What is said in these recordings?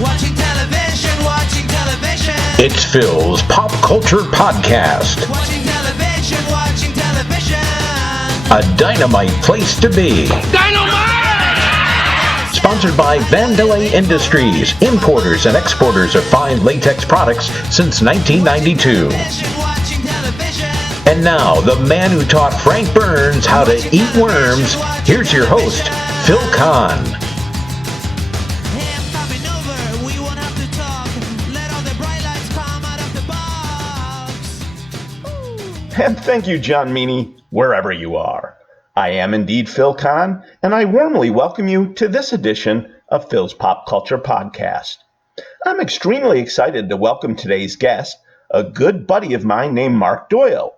Watching television, watching television. It's Phil's Pop Culture Podcast. Watching television, watching television. A dynamite place to be. Dynamite! Sponsored by Vandelay Industries, importers and exporters of fine latex products since 1992. Watching television. And now, the man who taught Frank Burns how to eat worms, here's your host, Phil Kahn. Hey, I'm coming over. We won't have to talk. Let all the bright lights come out of the box. And thank you, John Meany, wherever you are. I am indeed Phil Kahn, and I warmly welcome you to this edition of Phil's Pop Culture Podcast. I'm extremely excited to welcome today's guest, a good buddy of mine named Mark Doyle.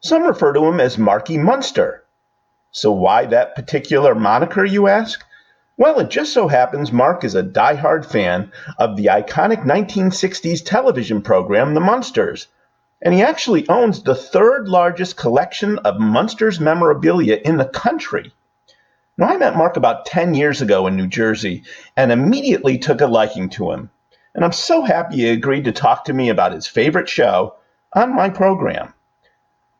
Some refer to him as Marky Munster. So why that particular moniker, you ask? Well, it just so happens Mark is a diehard fan of the iconic 1960s television program, The Munsters. And he actually owns the third largest collection of Munsters Memorabilia in the country. Now, I met Mark about 10 years ago in New Jersey and immediately took a liking to him. And I'm so happy he agreed to talk to me about his favorite show on my program.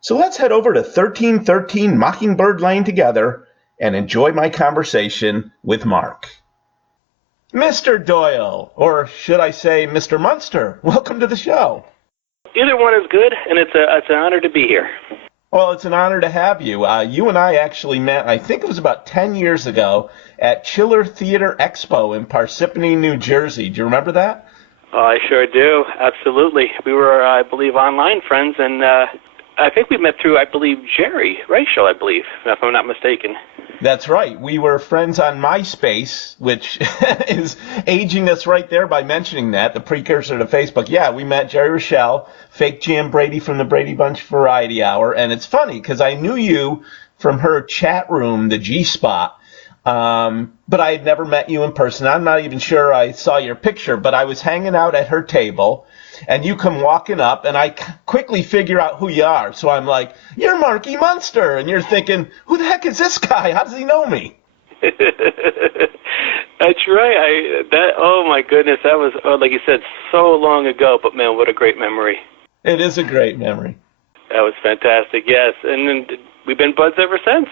So let's head over to 1313 Mockingbird Lane together and enjoy my conversation with Mark. Mr. Doyle, or should I say Mr. Munster, welcome to the show. Either one is good, and it's an honor to be here. Well, it's an honor to have you. You and I actually met, I think it was about 10 years ago, at Chiller Theater Expo in Parsippany, New Jersey. Do you remember that? Oh, I sure do. Absolutely. We were, I believe, online friends, and I think we met through, I believe, Rachel, I believe, if I'm not mistaken. That's right. We were friends on MySpace, which is aging us right there by mentioning that, the precursor to Facebook. Yeah, we met Jerry Rochelle, fake Jan Brady from the Brady Bunch Variety Hour, and it's funny because I knew you from her chat room, the G-Spot, but I had never met you in person. I'm not even sure I saw your picture, but I was hanging out at her table, and you come walking up, and I quickly figure out who you are. So I'm like, you're Marky Munster. And you're thinking, who the heck is this guy? How does he know me? That's right. Oh, my goodness. That was, like you said, so long ago. But, man, what a great memory. It is a great memory. That was fantastic, yes. And then we've been buds ever since.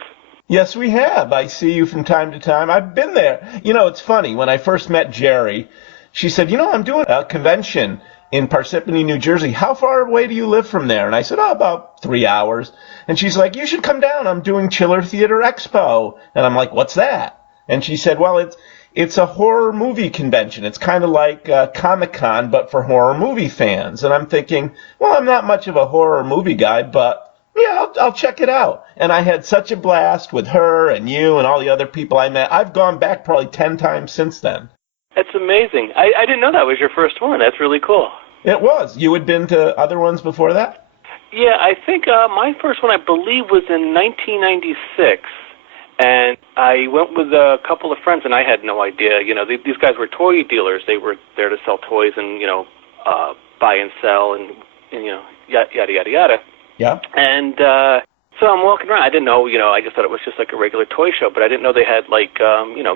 Yes, we have. I see you from time to time. I've been there. You know, it's funny. When I first met Jerry, she said, I'm doing a convention in Parsippany, New Jersey. How far away do you live from there? And I said, about 3 hours. And she's like, you should come down. I'm doing Chiller Theater Expo. And I'm like, what's that? And she said, well, it's a horror movie convention. It's kind of like Comic-Con, but for horror movie fans. And I'm thinking, well, I'm not much of a horror movie guy, but yeah, I'll check it out. And I had such a blast with her and you and all the other people I met. I've gone back probably 10 times since then. That's amazing. I didn't know that was your first one. That's really cool. It was. You had been to other ones before that? Yeah, I think my first one, I believe, was in 1996. And I went with a couple of friends, and I had no idea. These guys were toy dealers. They were there to sell toys and, buy and sell and yada, yada, yada. Yeah. And so I'm walking around. I didn't know, I just thought it was just like a regular toy show, but I didn't know they had, like,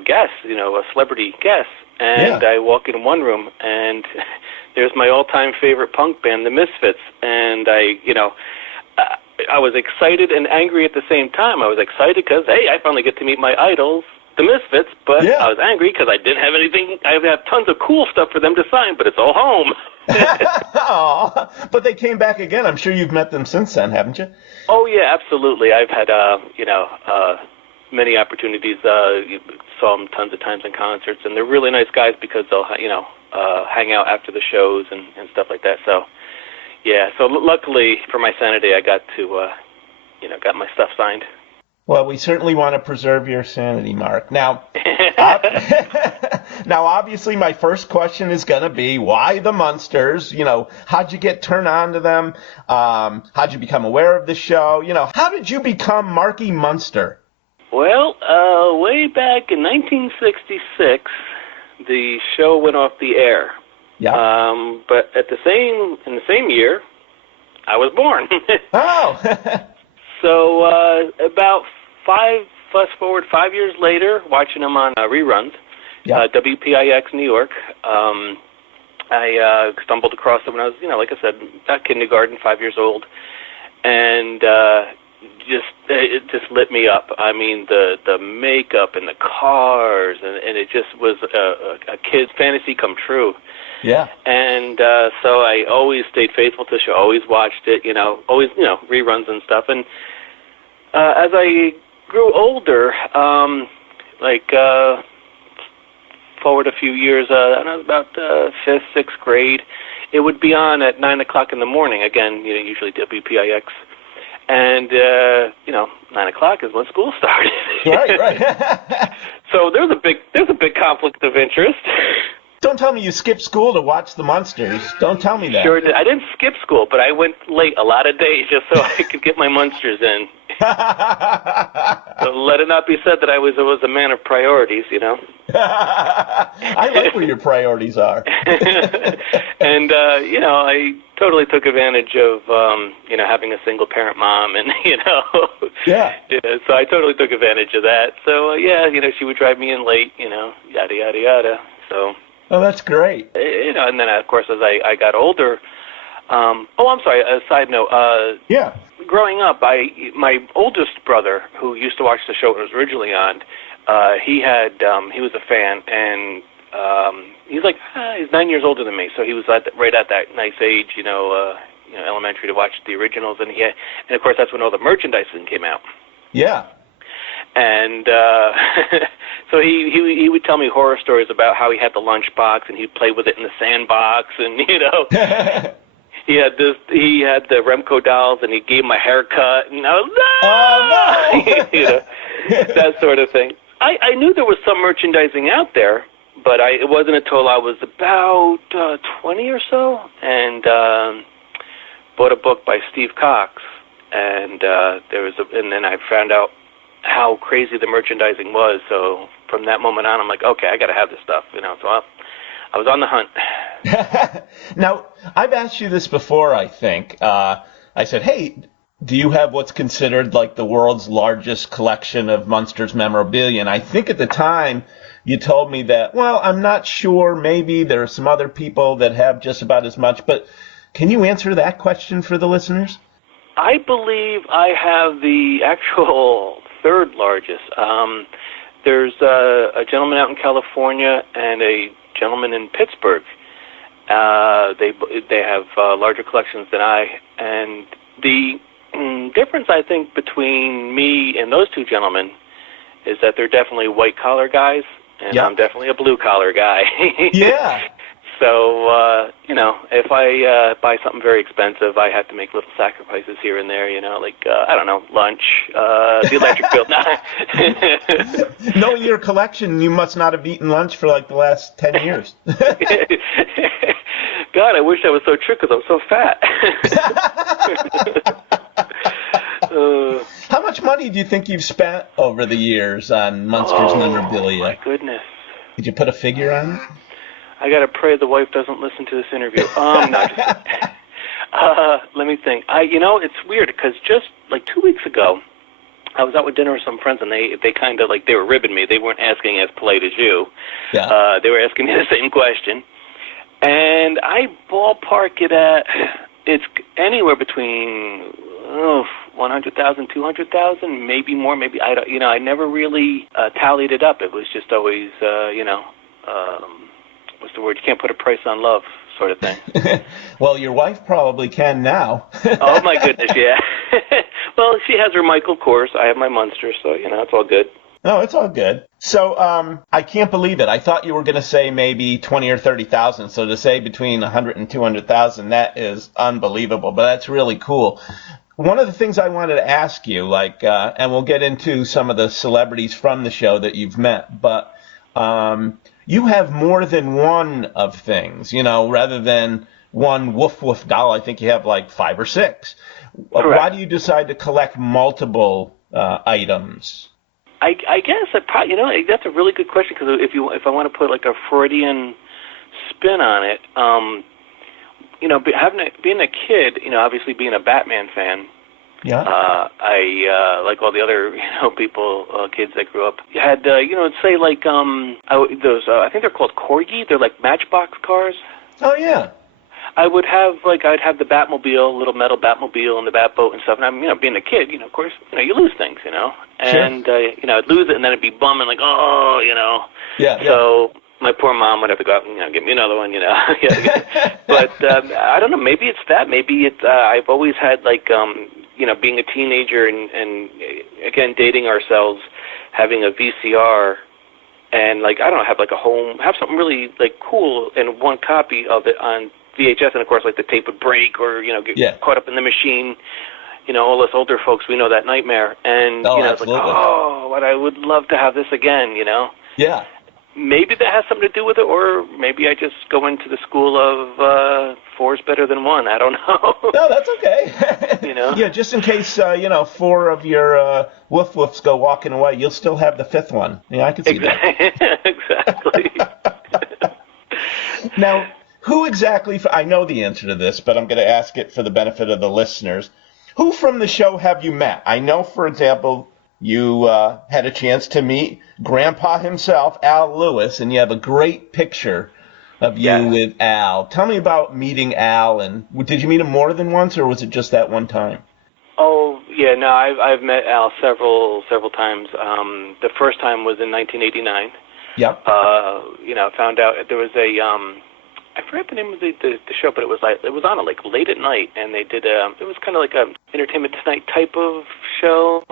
guests, a celebrity guest. And I walk in one room, and there's my all-time favorite punk band, the Misfits. And I was excited and angry at the same time. I was excited because, hey, I finally get to meet my idols, the Misfits, but I was angry because I didn't have anything. I have tons of cool stuff for them to sign, but it's all home. Aww, but they came back again. I'm sure you've met them since then, haven't you? Oh, yeah, absolutely. I've had, many opportunities. Saw them tons of times in concerts, and they're really nice guys because they'll, hang out after the shows and stuff like that. So, yeah. So luckily for my sanity, I got to, got my stuff signed. Well, we certainly want to preserve your sanity, Mark. Now, now, obviously, my first question is going to be, why the Munsters? How'd you get turned on to them? How'd you become aware of the show? How did you become Marky Munster? Well, way back in 1966, the show went off the air. Yeah. But in the same year, I was born. Oh. So fast forward 5 years later, watching them on reruns, WPIX New York. I stumbled across it when I was, like I said, at kindergarten, 5 years old, and it just lit me up. I mean, the makeup and the cars, and it just was a kid's fantasy come true. Yeah. And so I always stayed faithful to the show, always watched it, always, reruns and stuff. And as I grew older, forward a few years, I was about 5th, 6th grade, it would be on at 9 o'clock in the morning, again, usually WPIX. And, 9 o'clock is when school started. Right. So there's a big conflict of interest. Don't tell me you skipped school to watch the Munsters. Don't tell me that. Sure did. I didn't skip school, but I went late a lot of days just so I could get my Munsters in. So let it not be said that I was a man of priorities, I like where your priorities are. And, I totally took advantage of, having a single-parent mom and, Yeah. So I totally took advantage of that. So, she would drive me in late, yada, yada, yada. So... Oh, that's great. And then, of course, as I got older, I'm sorry, a side note. Yeah. Growing up, my oldest brother, who used to watch the show when it was originally on, he was a fan, and he's like, he's 9 years older than me, so he was right at that nice age, elementary to watch the originals, and of course, that's when all the merchandising came out. Yeah. And so he would tell me horror stories about how he had the lunchbox and he'd play with it in the sandbox, and he had the Remco dolls and he gave him a haircut, and I was no, that sort of thing. I knew there was some merchandising out there, but it wasn't until I was about 20 or so and bought a book by Steve Cox, and and then I found out how crazy the merchandising was. So from that moment on, I'm like, okay, I got to have this stuff, So I was on the hunt. Now, I've asked you this before, I think. I said, hey, do you have what's considered like the world's largest collection of Munsters memorabilia? And I think at the time you told me that, well, I'm not sure. Maybe there are some other people that have just about as much. But can you answer that question for the listeners? I believe I have the actual third largest. There's a gentleman out in California and a gentleman in Pittsburgh. They have larger collections than I. And the difference, I think, between me and those two gentlemen is that they're definitely white-collar guys, and I'm definitely a blue-collar guy. Yeah. So, if I buy something very expensive, I have to make little sacrifices here and there, I don't know, lunch, the electric bill. Knowing your collection, you must not have eaten lunch for like the last 10 years. God, I wish that was so true because I'm so fat. How much money do you think you've spent over the years on Munsters memorabilia? Oh, my goodness. Did you put a figure on it? I got to pray the wife doesn't listen to this interview. Let me think. It's weird because just like 2 weeks ago, I was out with dinner with some friends, and they kind of they were ribbing me. They weren't asking as polite as you. Yeah. They were asking me the same question. And I ballpark it at, it's anywhere between 100,000, 200,000, maybe more, maybe, I never really tallied it up. It was just always, what's the word? You can't put a price on love, sort of thing. Well, your wife probably can now. Oh, my goodness, yeah. Well, she has her Michael Kors. I have my Munster, so, it's all good. No, it's all good. So, I can't believe it. I thought you were going to say maybe 20 or 30,000. So to say between 100 and 200,000, that is unbelievable. But that's really cool. One of the things I wanted to ask you, and we'll get into some of the celebrities from the show that you've met, but you have more than one of things, rather than one woof woof doll. I think you have like 5 or 6. Correct. Why do you decide to collect multiple items? I guess that's a really good question, because if I want to put like a Freudian spin on it, being a kid, obviously being a Batman fan, Yeah. I like all the other people, kids that grew up, had say like those I think they're called corgi. They're like Matchbox cars. Oh yeah. I'd have the Batmobile, little metal Batmobile, and the Batboat and stuff. And I'm, being a kid, of course, you lose things, and Sure. I'd lose it, and then it'd be bumming like, oh, Yeah. So my poor mom would have to go out and get me another one, But I don't know. Maybe it's that. Maybe it's I've always had like being a teenager and again dating ourselves, having a VCR. And like I don't know, have like a home, have something really like cool, and one copy of it on VHS, and of course like the tape would break or get caught up in the machine. All us older folks, we know that nightmare, and it's like, oh, but I would love to have this again. Yeah. Maybe that has something to do with it, or maybe I just go into the school of four's better than one. I don't know. No, that's okay. Yeah, just in case, 4 of your woof woofs go walking away, you'll still have the 5th one. Yeah, I can see that. Exactly. Now, who exactly, I know the answer to this, but I'm going to ask it for the benefit of the listeners. Who from the show have you met? I know, for example, you had a chance to meet Grandpa himself, Al Lewis, and you have a great picture of you with Al. Tell me about meeting Al, and did you meet him more than once, or was it just that one time? Oh, yeah, no, I've met Al several times. The first time was in 1989. Yep. Found out there was I forgot the name of the show, but it was on like late at night, and they did it was kind of like a Entertainment Tonight type of show.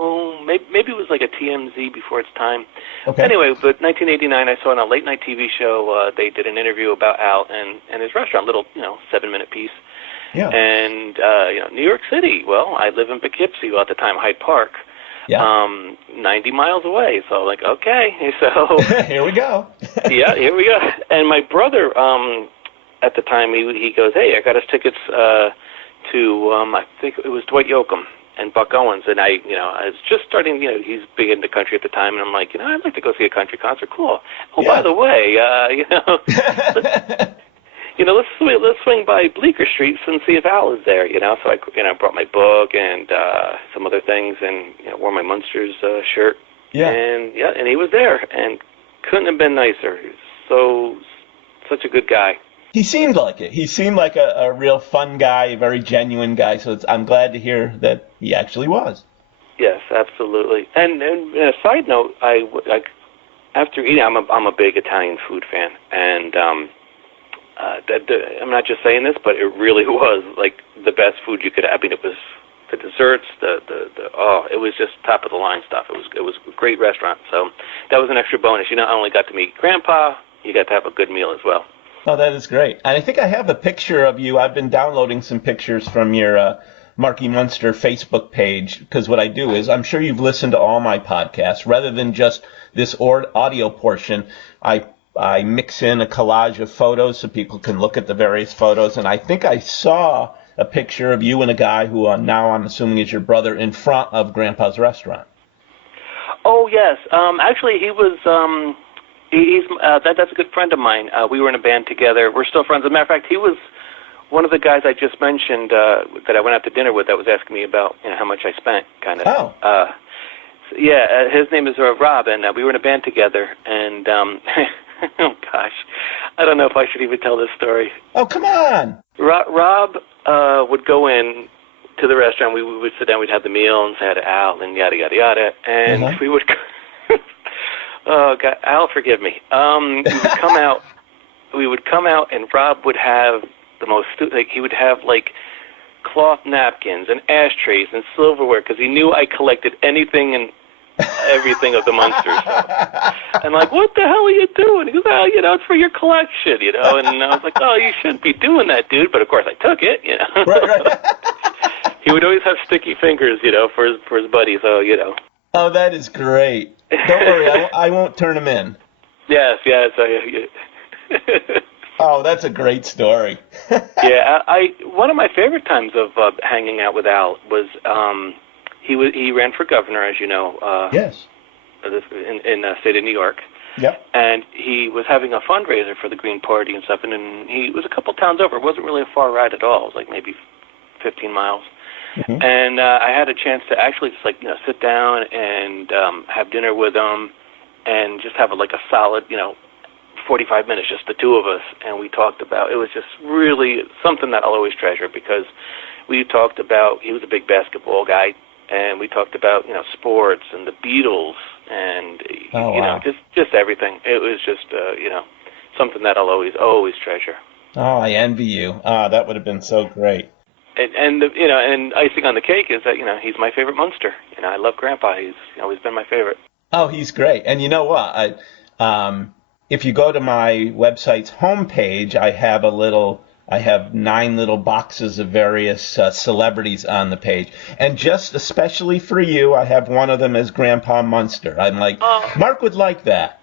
Maybe it was like a TMZ before its time. Okay. Anyway, but 1989, I saw on a late night TV show. They did an interview about Al and his restaurant, little 7-minute piece. Yeah. And New York City. Well, I live in Poughkeepsie, at the time Hyde Park. Yeah. 90 miles away. So like, okay, so here we go. Yeah, here we go. And my brother, at the time, he goes, hey, I got us tickets to I think it was Dwight Yoakam and Buck Owens, and I was just starting. He's big into country at the time, and I'm like, I'd like to go see a country concert. Cool. Oh, by the way, let's swing by Bleecker Street and see if Al is there. So I brought my book and some other things, and wore my Munsters shirt. Yeah. And he was there, and couldn't have been nicer. He's such a good guy. He seemed like it. He seemed like a real fun guy, a very genuine guy. So I'm glad to hear that he actually was. Yes, absolutely. And a side note, after eating, I'm a big Italian food fan, and I'm not just saying this, but it really was like the best food you could. I mean, it was the desserts, it was just top of the line stuff. It was a great restaurant. So that was an extra bonus. You not only got to meet Grandpa, you got to have a good meal as well. Oh, that is great. And I think I have a picture of you. I've been downloading some pictures from your Marky Munster Facebook page, because what I do is, I'm sure you've listened to all my podcasts. Rather than just this audio portion, I mix in a collage of photos so people can look at the various photos. And I think I saw a picture of you and a guy who now I'm assuming is your brother in front of Grandpa's restaurant. Oh, yes. Actually, he was... that's a good friend of mine. We were in a band together. We're still friends. As a matter of fact, he was one of the guys I just mentioned that I went out to dinner with that was asking me about how much I spent, kind of. Oh. His name is Rob, and we were in a band together. And, oh, gosh, I don't know if I should even tell this story. Oh, come on. Rob would go in to the restaurant. We would sit down. We'd have the meal and say hi to Al and yada, yada, yada. And we would... Oh God, Al, forgive me. We would come out, and Rob would have the most he would have like cloth napkins and ashtrays and silverware because he knew I collected anything and everything of the Munsters. And like, what the hell are you doing? He goes, it's for your collection, And I was like, oh, you shouldn't be doing that, dude. But of course, I took it, Right. He would always have sticky fingers, for his buddies, so Oh, that is great. Don't worry, I won't turn him in. Yes. Oh, that's a great story. Yeah, one of my favorite times of hanging out with Al was he ran for governor, as you know. Yes. In the state of New York. Yep. And he was having a fundraiser for the Green Party and stuff, and he was a couple towns over. It wasn't really a far ride at all. It was like maybe 15 miles. And I had a chance to actually just sit down and have dinner with him and just have a solid 45 minutes, just the two of us, and we talked about, it was just really something that I'll always treasure, because we talked about, he was a big basketball guy, and we talked about, sports and the Beatles and, just everything. It was just, something that I'll always treasure. Oh, I envy you. That would have been so great. And icing on the cake is that, he's my favorite Munster. I love Grandpa. He's always been my favorite. Oh, he's great. And you know what? If you go to my website's homepage, I have 9 little boxes of various celebrities on the page. And just especially for you, I have one of them as Grandpa Munster. I'm like, Mark would like that.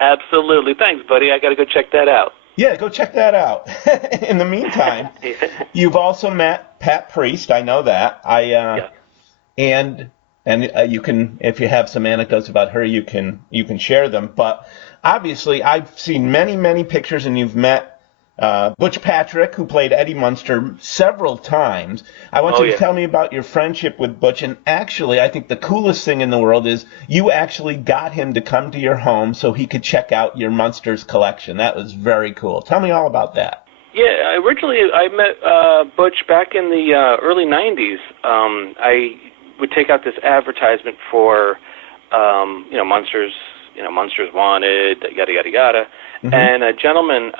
Absolutely. Thanks, buddy. I got to go check that out. Yeah, go check that out. In the meantime, you've also met Pat Priest. I know that. And you can, if you have some anecdotes about her, you can share them. But obviously, I've seen many, many pictures, and you've met Butch Patrick, who played Eddie Munster several times. I want you to tell me about your friendship with Butch. And actually, I think the coolest thing in the world is you actually got him to come to your home so he could check out your Munsters collection. That was very cool. Tell me all about that. Yeah, originally I met Butch back in the early 90s. I would take out this advertisement for, Munsters, Munsters Wanted, yada, yada, yada. Mm-hmm. And a gentleman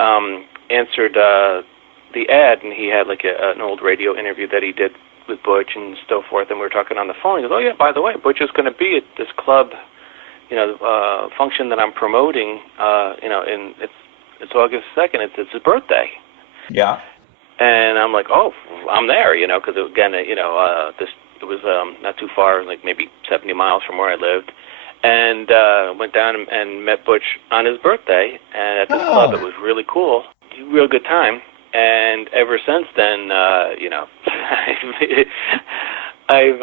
answered the ad, and he had an old radio interview that he did with Butch and so forth, and we were talking on the phone. He goes, "Oh yeah, by the way, Butch is going to be at this club, function that I'm promoting. And it's August 2nd. It's his birthday." Yeah. And I'm like, "Oh, I'm there," because again, it was not too far, maybe 70 miles from where I lived. And went down and met Butch on his birthday, and at this club. It was really cool. Real good time. And ever since then, I've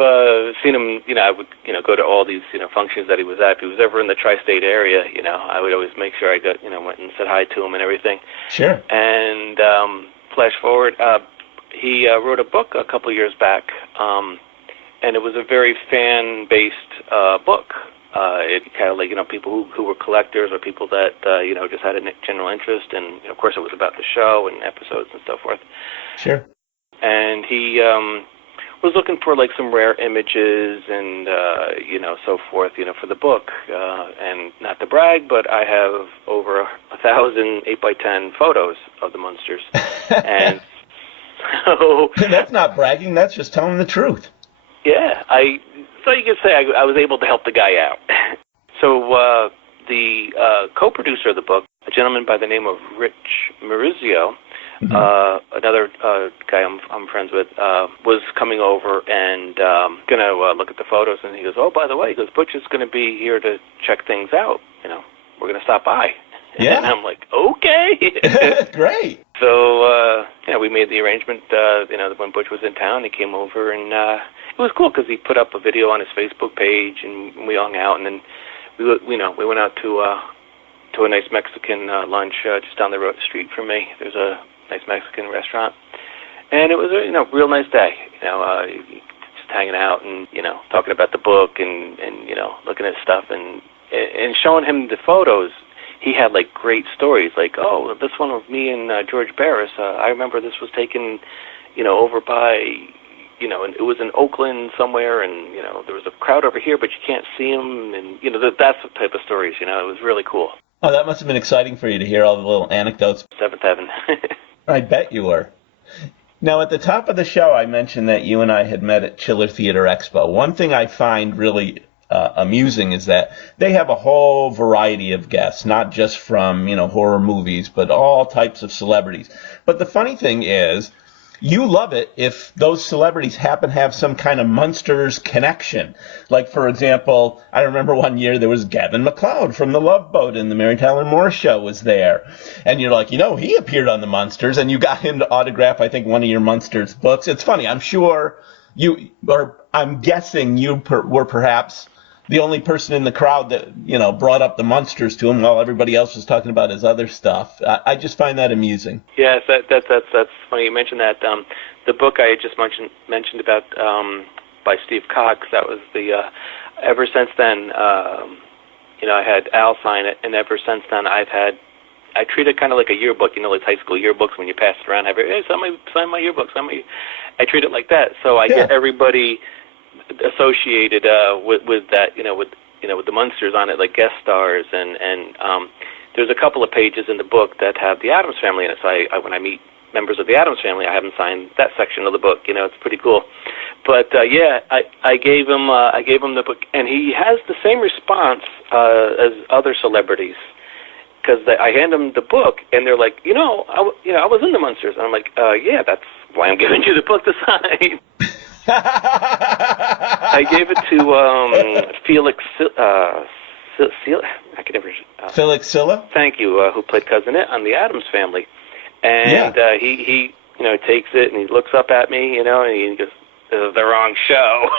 seen him, I would, go to all these, functions that he was at. If he was ever in the tri-state area, I would always make sure I went and said hi to him and everything. Sure. And flash forward, he wrote a book a couple years back, and it was a very fan-based book. It kind of people who were collectors or people that, just had a general interest. And, of course, it was about the show and episodes and so forth. Sure. And he was looking for, some rare images and, so forth, for the book. And not to brag, but I have over 1,000 8x10 photos of the Munsters. And so... That's not bragging. That's just telling the truth. Yeah, so you could say I was able to help the guy out. So the co-producer of the book, a gentleman by the name of Rich Maurizio, another guy I'm friends with, was coming over and going to look at the photos. And he goes, "Oh, by the way," he goes, "Butch is going to be here to check things out. We're going to stop by." Yeah. And I'm like, okay. Great. So, we made the arrangement, when Butch was in town, he came over, and it was cool because he put up a video on his Facebook page, and we hung out, and then we went out to a nice Mexican lunch just down the street from me. There's a nice Mexican restaurant, and it was a real nice day. Just hanging out and talking about the book and looking at stuff and showing him the photos. He had great stories, oh, this one with me and George Barris. I remember this was taken, over by, and it was in Oakland somewhere, and there was a crowd over here, but you can't see them, and that's the type of stories. It was really cool. Oh, that must have been exciting for you to hear all the little anecdotes. Seventh Heaven. I bet you were. Now, at the top of the show, I mentioned that you and I had met at Chiller Theater Expo. One thing I find really amusing is that they have a whole variety of guests, not just from, horror movies, but all types of celebrities. But the funny thing is, you love it if those celebrities happen to have some kind of Munsters connection. Like, for example, I remember one year there was Gavin MacLeod from The Love Boat, and the Mary Tyler Moore Show was there. And you're like, he appeared on the Munsters, and you got him to autograph, I think, one of your Munsters books. It's funny. I'm sure I'm guessing you were perhaps the only person in the crowd that, brought up the Munsters to him while everybody else was talking about his other stuff. I just find that amusing. Yes, that's funny you mentioned that. The book I had just mentioned about by Steve Kahn, that was the. Ever since then, I had Al sign it, and ever since then I treat it kind of like a yearbook, like high school yearbooks when you pass it around. Hey, sign my yearbook, I treat it like that. So I get everybody associated with that, with the Munsters on it, like guest stars, and there's a couple of pages in the book that have the Addams Family in it. So when I meet members of the Addams Family, I have them sign that section of the book. It's pretty cool. But I gave him the book, and he has the same response as other celebrities. Because I hand them the book, and they're like, I was in the Munsters, and I'm like, yeah, that's why I'm giving you the book to sign. I gave it to Felix. I could never. Felix Silla. Thank you. Who played Cousin It on the Addams Family, and he takes it and he looks up at me, and he goes, "This is the wrong show."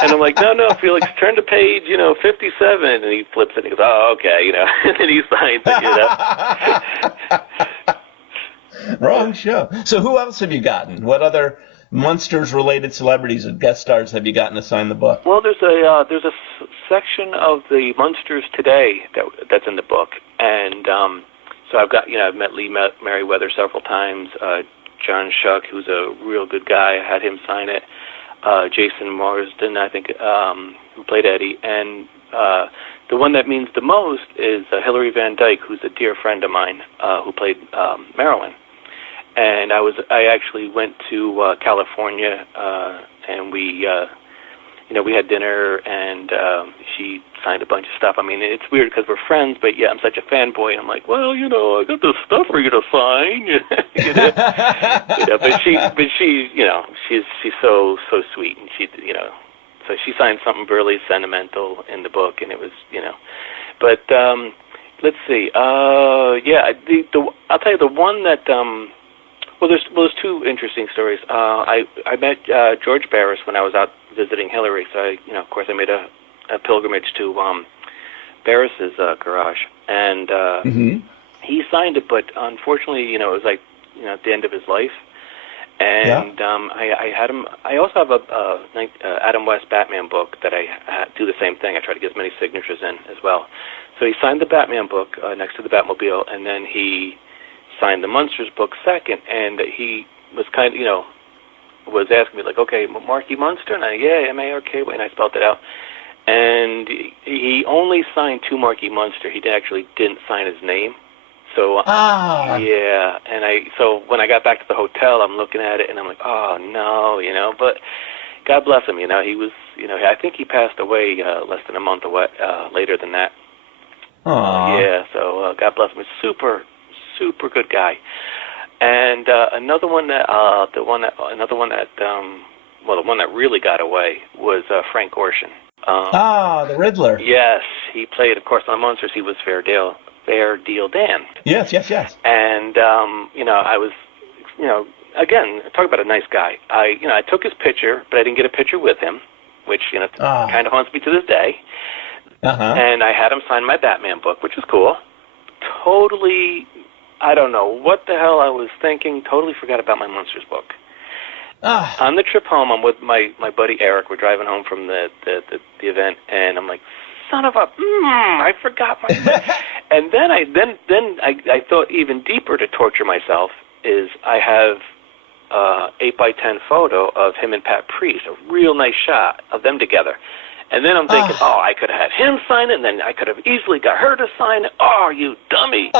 And I'm like, no, Felix, turn to page, 57. And he flips it and he goes, oh, okay, and then he signs it, Wrong show. So who else have you gotten? What other Munsters-related celebrities and guest stars have you gotten to sign the book? Well, there's a section of the Munsters today that's in the book. And so I've met Lee Merriweather several times, John Shuck, who's a real good guy. I had him sign it. Jason Marsden, I think, who played Eddie. And the one that means the most is Hilary Van Dyke, who's a dear friend of mine, who played Marilyn. And I actually went to California, and we had dinner, and she signed a bunch of stuff. I mean, it's weird because we're friends, but yeah, I'm such a fanboy. And I'm like, well, I got this stuff for you to sign. But she's so sweet, and so she signed something really sentimental in the book, and it was, But let's see. I'll tell you the one that. There's two interesting stories. I met George Barris when I was out visiting Hillary, so of course I made a pilgrimage to Barris's garage, and he signed it, but unfortunately, it was like at the end of his life, and I had him. I also have a Adam West Batman book that I do the same thing. I try to get as many signatures in as well. So he signed the Batman book next to the Batmobile, and then he signed the Munsters book second, and he was kind of, was asking me like, okay, Marky Munster, and M-A-R-K, and I spelled it out, and he only signed to Marky Munster. He actually didn't sign his name. So so when I got back to the hotel, I'm looking at it, and I'm like, oh no, but God bless him, he was, I think he passed away less than a month away, later than that. So God bless him. Super good guy. And the one that really got away was Frank Gorshin. The Riddler. Yes, he played, of course, on Munsters. He was Fair Deal Dan. Yes. And I was, again, talk about a nice guy. I took his picture, but I didn't get a picture with him, which kind of haunts me to this day. And I had him sign my Batman book, which was cool. Totally. I don't know what the hell I was thinking. Totally forgot about my Munsters book. On the trip home, I'm with my buddy Eric. We're driving home from the event, and I'm like, son of a, I forgot my. And then I thought even deeper to torture myself is I have 8x10 photo of him and Pat Priest, a real nice shot of them together. And then I'm thinking, I could have had him sign it, and then I could have easily got her to sign it. Oh, you dummy.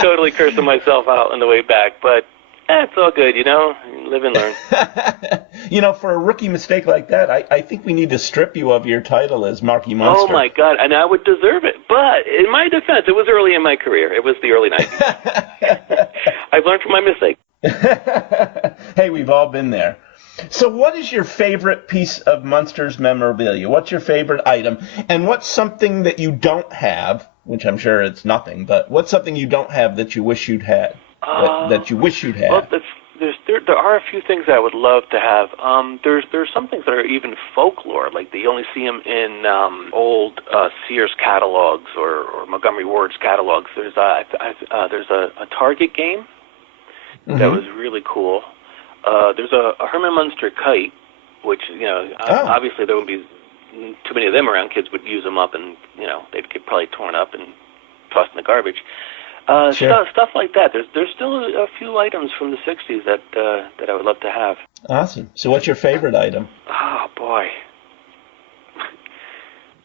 Totally cursing myself out on the way back, but it's all good, live and learn. For a rookie mistake like that, I think we need to strip you of your title as Marky Munster. Oh, my God, and I would deserve it. But in my defense, it was early in my career. It was the early 90s. I've learned from my mistake. Hey, we've all been there. So what is your favorite piece of Munsters memorabilia? What's your favorite item? And what's something that you don't have, which I'm sure it's nothing, but what's something you don't have that you wish you'd had? That you wish you'd had? Well, there's there are a few things I would love to have. There's some things that are even folklore, like you only see them in old Sears catalogs or Montgomery Ward's catalogs. There's a Target game that was really cool. There's a Herman Munster kite, which obviously there wouldn't be too many of them around. Kids would use them up, and they'd get probably torn up and tossed in the garbage. Sure. Stuff like that. There's still a few items from the 60s that I would love to have. Awesome. So what's your favorite item? Oh, boy.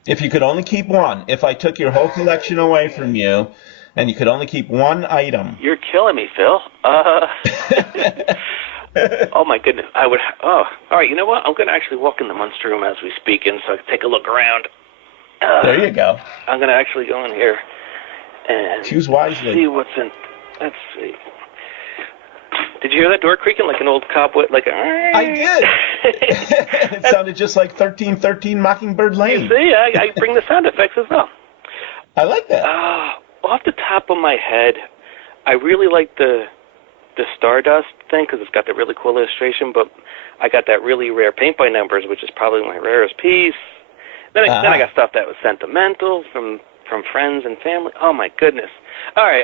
If you could only keep one, if I took your whole collection away from you and you could only keep one item. You're killing me, Phil. Oh, my goodness. All right, you know what? I'm going to actually walk in the Munster room as we speak in so I can take a look around. There you go. I'm going to actually go in here and choose wisely. See what's in. Let's see. Did you hear that door creaking like an old cobweb? I did. It sounded just like 1313 Mockingbird Lane. You see, I bring the sound effects as well. I like that. Off the top of my head, I really like the Stardust thing because it's got that really cool illustration, but I got that really rare paint by numbers, which is probably my rarest piece. Then I got stuff that was sentimental from friends and family. Oh my goodness! All right,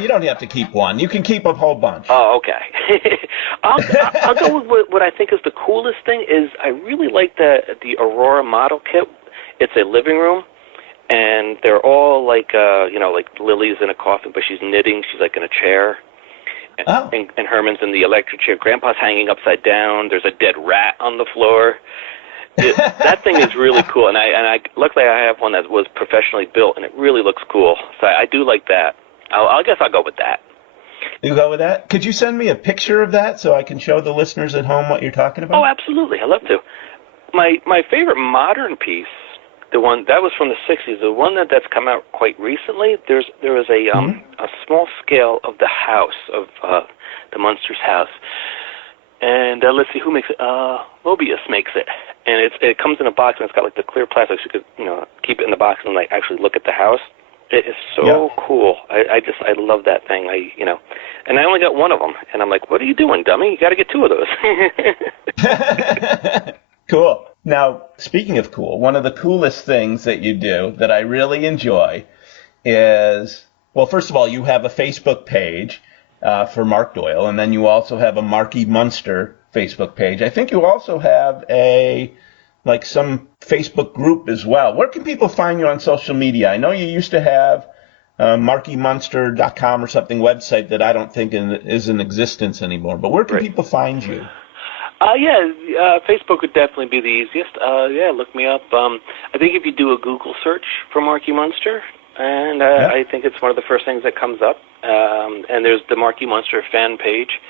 you don't have to keep one. You can keep a whole bunch. Oh, okay. I'll go with what I think is the coolest thing. Is I really like the Aurora model kit. It's a living room, and they're all like Lily's in a coffin, but she's knitting. She's like in a chair. And Herman's in the electric chair. Grandpa's hanging upside down. There's a dead rat on the floor. That thing is really cool, and I luckily I have one that was professionally built, and it really looks cool. So I do like that. I guess I'll go with that. You go with that? Could you send me a picture of that so I can show the listeners at home what you're talking about? Oh, absolutely. I'd love to. My favorite modern piece, the one that was from the 60s, the one that's come out quite recently. There was a small scale of the house of the Munsters house. And let's see, who makes it? Mobius makes it. And it comes in a box, and it's got like the clear plastic, so you could keep it in the box and like actually look at the house. It is so cool. I love that thing. And I only got one of them, and I'm like, what are you doing, dummy? You got to get two of those. Cool. Now, speaking of cool, one of the coolest things that you do that I really enjoy is, well, first of all, you have a Facebook page for Mark Doyle, and then you also have a Marky Munster Facebook page. I think you also have some Facebook group as well. Where can people find you on social media? I know you used to have markymunster.com or something website that I don't think is in existence anymore. But where can people find you? Facebook would definitely be the easiest. Look me up. I think if you do a Google search for Marky Munster, and I think it's one of the first things that comes up. And there's the Marky Munster fan page.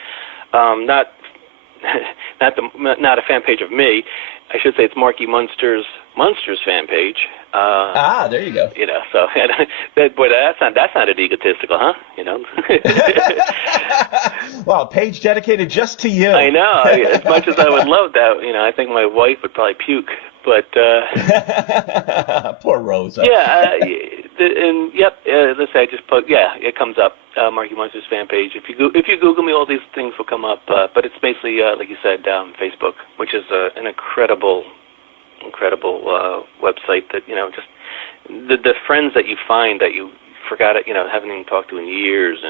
Not a fan page of me. I should say it's Marky Munsters fan page. There you go. So that sounded egotistical, huh? Well, a page dedicated just to you. I know. As much as I would love that, I think my wife would probably puke. But poor Rosa. Let's say I just put. It comes up. Marky Munster's fan page. If you Google me, all these things will come up. But it's basically, like you said, Facebook, which is an incredible website that just the friends that you find that you forgot haven't even talked to in years,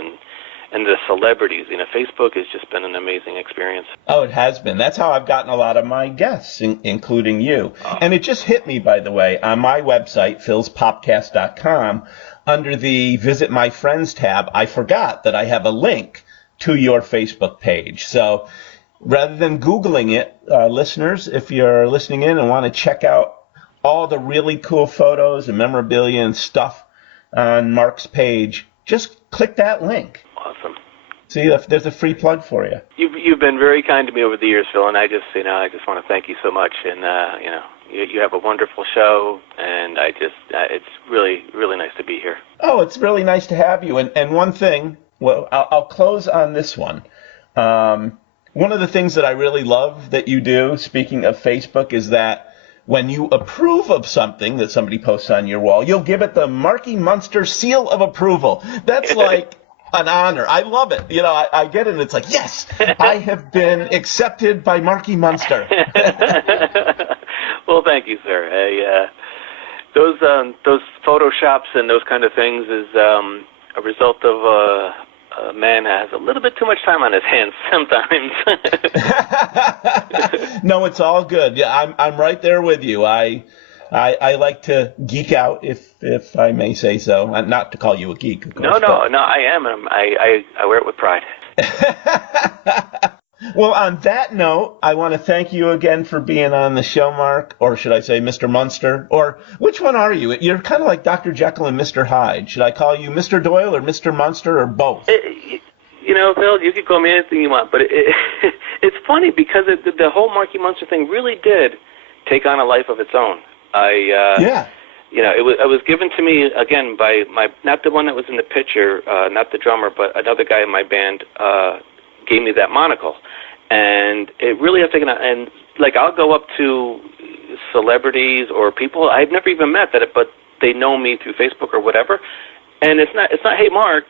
and the celebrities. Facebook has just been an amazing experience. Oh, it has been. That's how I've gotten a lot of my guests, including you. And it just hit me, by the way, on my website, philspopcast.com, under the Visit My Friends tab, I forgot that I have a link to your Facebook page. So rather than Googling it, listeners, if you're listening in and want to check out all the really cool photos and memorabilia and stuff on Mark's page, just click that link. Awesome. See, if there's a free plug for you. You've been very kind to me over the years, Phil, and I just want to thank you so much. And you have a wonderful show, and it's really, really nice to be here. Oh, it's really nice to have you. And one thing, well, I'll close on this one. One of the things that I really love that you do, speaking of Facebook, is that when you approve of something that somebody posts on your wall, you'll give it the Marky Munster seal of approval. That's like An honor. I love it. I get it and it's like, yes, I have been accepted by Marky Munster. Well, thank you, sir. Those photoshops and those kind of things is a result of a man has a little bit too much time on his hands sometimes. No, it's all good. Yeah, I'm right there with you. I like to geek out, if I may say so. Not to call you a geek, of course. No, I am. I wear it with pride. Well, on that note, I want to thank you again for being on the show, Mark, or should I say Mr. Munster? Or which one are you? You're kind of like Dr. Jekyll and Mr. Hyde. Should I call you Mr. Doyle or Mr. Munster or both? Phil, you can call me anything you want, but it's funny because the whole Marky Munster thing really did take on a life of its own. It was given to me again by not the one that was in the picture, not the drummer, but another guy in my band gave me that monocle, and it really has taken on. And like I'll go up to celebrities or people I've never even met but they know me through Facebook or whatever, and it's not hey Mark.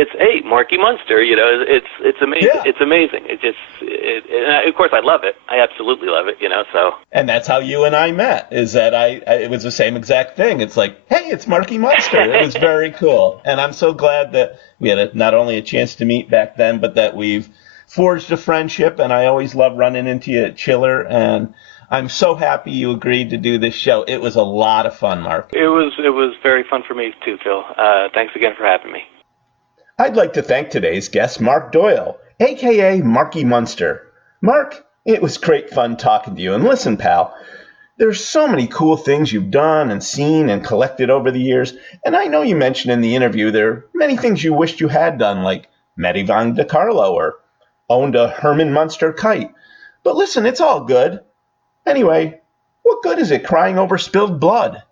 It's Marky Munster. It's amazing. Yeah. It's amazing. And of course, I love it. I absolutely love it. So. And that's how you and I met. Is that it was the same exact thing. It's like, hey, it's Marky Munster. It was very cool, and I'm so glad that we had not only a chance to meet back then, but that we've forged a friendship. And I always love running into you at Chiller, and I'm so happy you agreed to do this show. It was a lot of fun, Mark. It was very fun for me too, Phil. Thanks again for having me. I'd like to thank today's guest, Mark Doyle, a.k.a. Marky Munster. Mark, it was great fun talking to you. And listen, pal, there's so many cool things you've done and seen and collected over the years. And I know you mentioned in the interview there are many things you wished you had done, like met Yvonne DiCarlo or owned a Herman Munster kite. But listen, it's all good. Anyway, what good is it crying over spilled blood?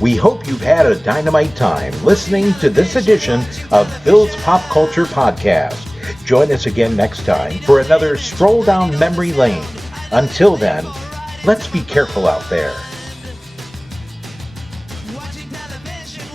We hope you've had a dynamite time listening to this edition of Phil's Pop Culture Podcast. Join us again next time for another stroll down memory lane. Until then, let's be careful out there. Watching television.